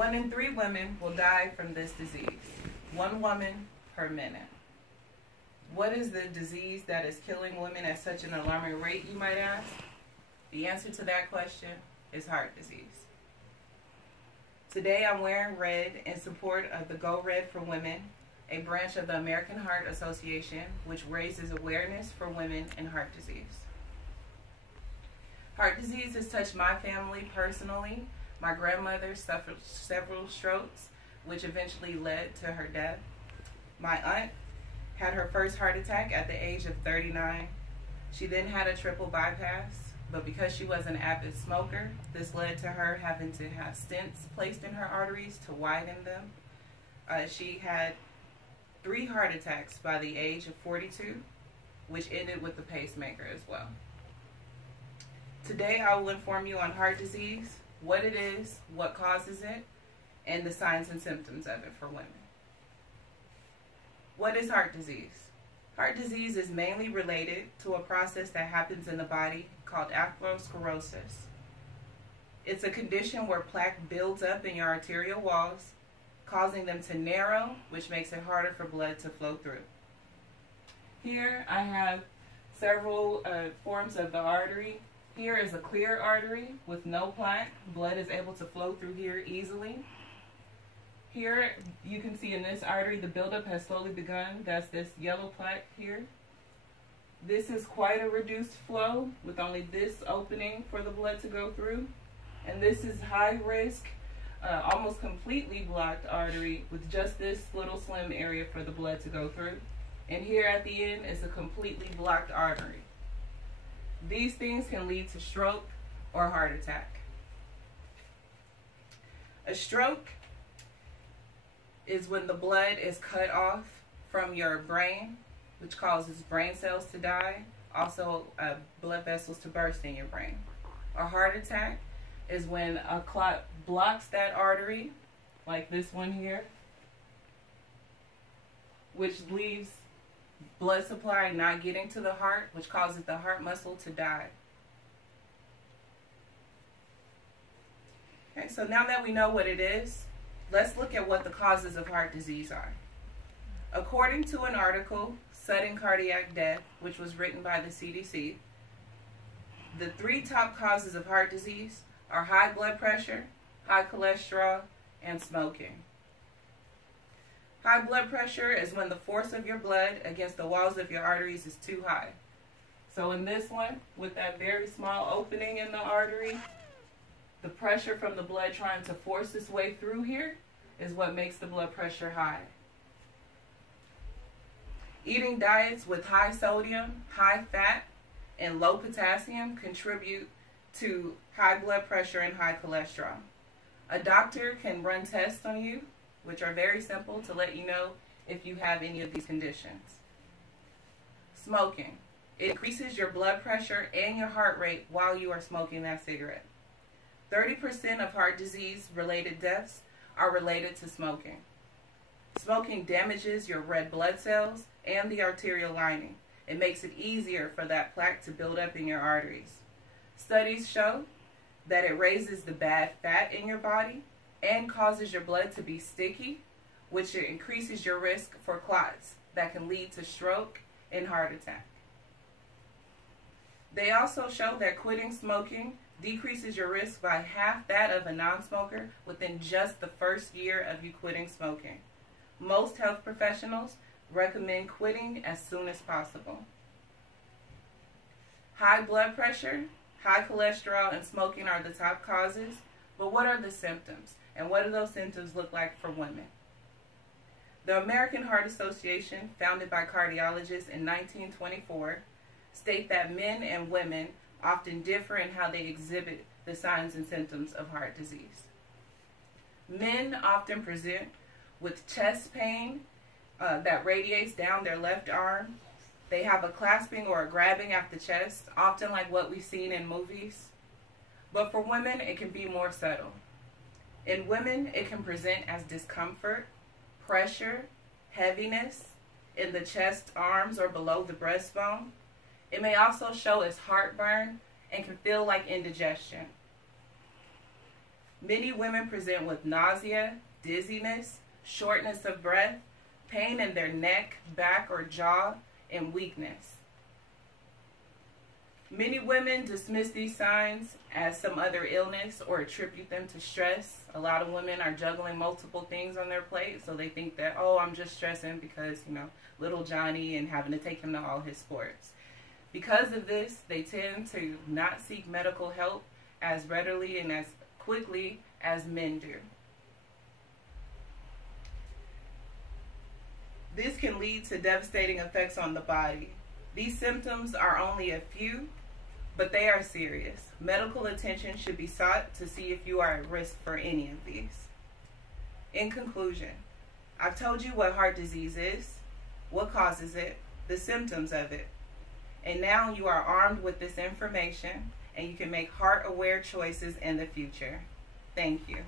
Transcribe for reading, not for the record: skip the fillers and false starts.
1 in 3 women will die from this disease. 1 woman per minute. What is the disease that is killing women at such an alarming rate, you might ask? The answer to that question is heart disease. Today I'm wearing red in support of the Go Red for Women, a branch of the American Heart Association, which raises awareness for women in heart disease. Heart disease has touched my family personally. My grandmother suffered several strokes, which eventually led to her death. My aunt had her first heart attack at the age of 39. She then had a triple bypass, but because she was an avid smoker, this led to her having to have stents placed in her arteries to widen them. She had 3 heart attacks by the age of 42, which ended with the pacemaker as well. Today I will inform you on heart disease, what it is, what causes it, and the signs and symptoms of it for women. What is heart disease? Heart disease is mainly related to a process that happens in the body called atherosclerosis. It's a condition where plaque builds up in your arterial walls, causing them to narrow, which makes it harder for blood to flow through. Here I have several forms of the artery. Here is a clear artery with no plaque. Blood is able to flow through here easily. Here you can see in this artery the buildup has slowly begun. That's this yellow plaque here. This is quite a reduced flow with only this opening for the blood to go through. And this is high risk, almost completely blocked artery with just this little slim area for the blood to go through. And here at the end is a completely blocked artery. These things can lead to stroke or heart attack. A stroke is when the blood is cut off from your brain, which causes brain cells to die, also blood vessels to burst in your brain. A heart attack is when a clot blocks that artery, like this one here, which leaves blood supply not getting to the heart, which causes the heart muscle to die. Okay, so now that we know what it is, let's look at what the causes of heart disease are. According to an article, Sudden Cardiac Death, which was written by the CDC, the 3 top causes of heart disease are high blood pressure, high cholesterol, and smoking. High blood pressure is when the force of your blood against the walls of your arteries is too high. So in this one, with that very small opening in the artery, the pressure from the blood trying to force its way through here is what makes the blood pressure high. Eating diets with high sodium, high fat, and low potassium contribute to high blood pressure and high cholesterol. A doctor can run tests on you, which are very simple, to let you know if you have any of these conditions. Smoking. It increases your blood pressure and your heart rate while you are smoking that cigarette. 30% of heart disease related deaths are related to smoking. Smoking damages your red blood cells and the arterial lining. It makes it easier for that plaque to build up in your arteries. Studies show that it raises the bad fat in your body and causes your blood to be sticky, which increases your risk for clots that can lead to stroke and heart attack. They also show that quitting smoking decreases your risk by half that of a non-smoker within just the first year of you quitting smoking. Most health professionals recommend quitting as soon as possible. High blood pressure, high cholesterol, and smoking are the top causes, but what are the symptoms? And what do those symptoms look like for women? The American Heart Association, founded by cardiologists in 1924, state that men and women often differ in how they exhibit the signs and symptoms of heart disease. Men often present with chest pain that radiates down their left arm. They have a clasping or a grabbing at the chest, often like what we've seen in movies. But for women, it can be more subtle. In women, it can present as discomfort, pressure, heaviness in the chest, arms, or below the breastbone. It may also show as heartburn and can feel like indigestion. Many women present with nausea, dizziness, shortness of breath, pain in their neck, back, or jaw, and weakness. Many women dismiss these signs as some other illness or attribute them to stress. A lot of women are juggling multiple things on their plate, so they think that, oh, I'm just stressing because, little Johnny and having to take him to all his sports. Because of this, they tend to not seek medical help as readily and as quickly as men do. This can lead to devastating effects on the body. These symptoms are only a few, but they are serious. Medical attention should be sought to see if you are at risk for any of these. In conclusion, I've told you what heart disease is, what causes it, the symptoms of it, and now you are armed with this information and you can make heart-aware choices in the future. Thank you.